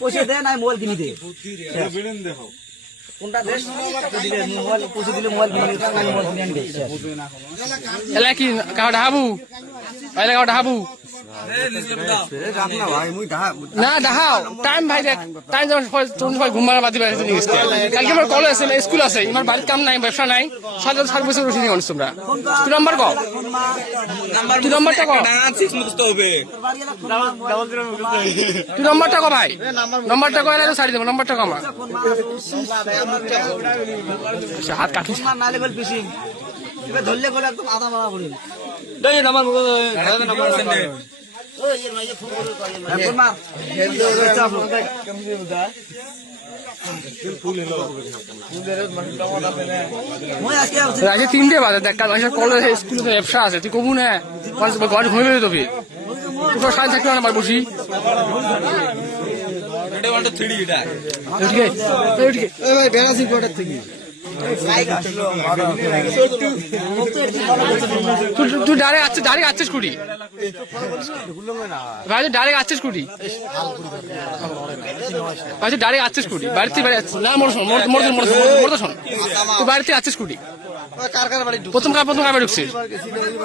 পয়সা দে না মোবাইল কিনে দে কোনটা দেশ মোবাইল পয়সা দিলে মোবাইল কিনে দে এলা কি কাউটা হাবু এলা কাউটা হাবু না দেখাও টাইম ভাই দেখ টাইম যেমন ঘুমার বাদি বাড়ি কালকে আমার কলেজ আছে স্কুল আছে আমার বাড়ির কাম নাই ব্যবসা নাই 7 বছর রসিদ আনিস তোমরা তুই নাম্বার কও তুই নাম্বারটা কও তুই নাম্বারটা কও ভাই নাম্বারটা কও এলা ছাড়ি দেবো নাম্বারটা কও আমার হাত কাটিস ধরলে করে একদম আধা মারা করি আগে 3টে বাজে দেখ কলেজ স্কুল ব্যবসা আছে তুই কবু না ঘরে ঘুমিয়ে বেরো তবে তোর সাইন থাকতে না বসি তুই ডাইরেক্ট আসছিস কুড়ি ভাই তুই ডাইরেক্ট আসছিস কুড়ি ভাই তুই ডাইরেক্ট আসছিস কুড়ি বাড়িতে বাড়ি আসছিস না মোর শোন তুই বাড়িতে আসছিস কুড়ি প্রথম কাপড় ঢুকছিস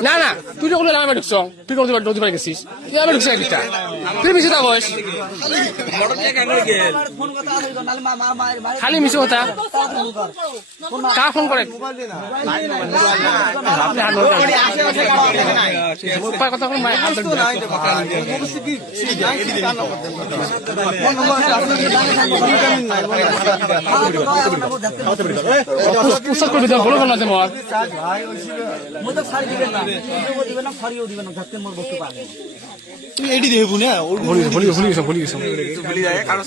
না না তুই তো কোনো লামে ঢুকছ তুই নদী পাড়ে গেছিস তুই লামে ঢুকছিস একটা তুই মিশে তা বয়স খালি মিশে কথা কা ফোন করে কথা পুস্তক করবি তো হলো না তোমার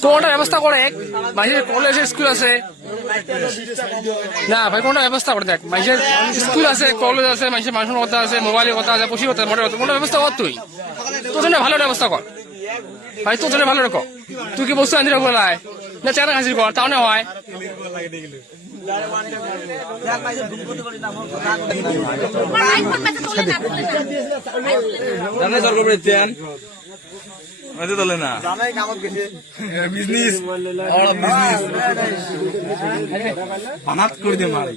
কোনটা ব্যবস্থা করে মাঝে কলেজ স্কুল আছে না ভাই কোনটা ব্যবস্থা করে দেখ মাঝে স্কুল আছে কলেজ আছে মাঝে মানুষের কথা আছে মোবাইলের কথা আছে পশু কথা মোটর কথা কোনটা ব্যবস্থা কর তুই তোর জন্য ভালো ব্যবস্থা কর ভাই তোর জন্য ভালো রেখো তুই কি বস্তু আনি রাখবো না চেহারা হাজির কর তাও না হয় তোলে না বিজনেস বানাত করে দে মারি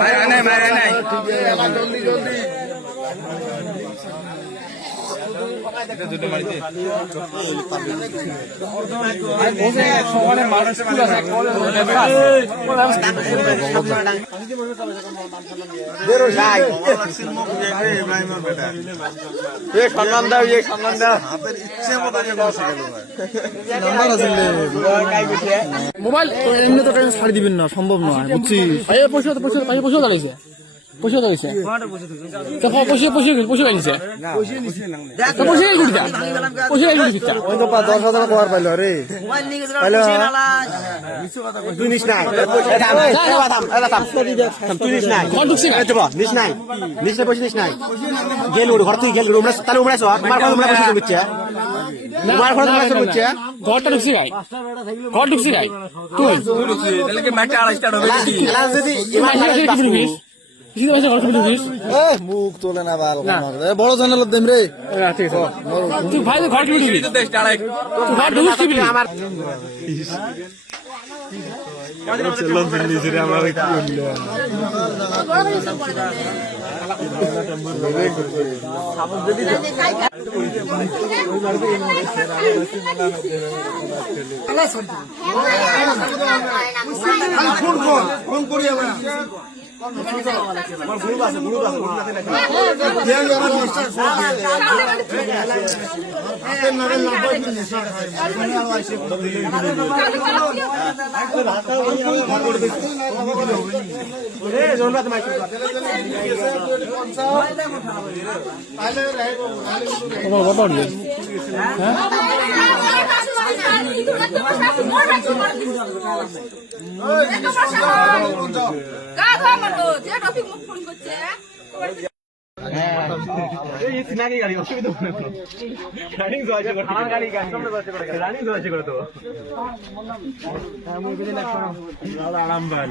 ভাই আনে ভাই আনে মোবাইল ছাড়ি দিবেন না সম্ভব নয় বুঝছি পয়সা দাঁড়িয়েছে পয়সা দাঁড়িয়েছে পয়সা লাগিয়েছে ঘরটা ঢুকছি ভাই ঘর ঢুকছি ভাই তুই মুখ তোলে না বড় চ্যানেল দেম রে তুই ভাই ঘর কি আমার গাড়ি অসুবিধা রানিং করে তো আরাম ভাই।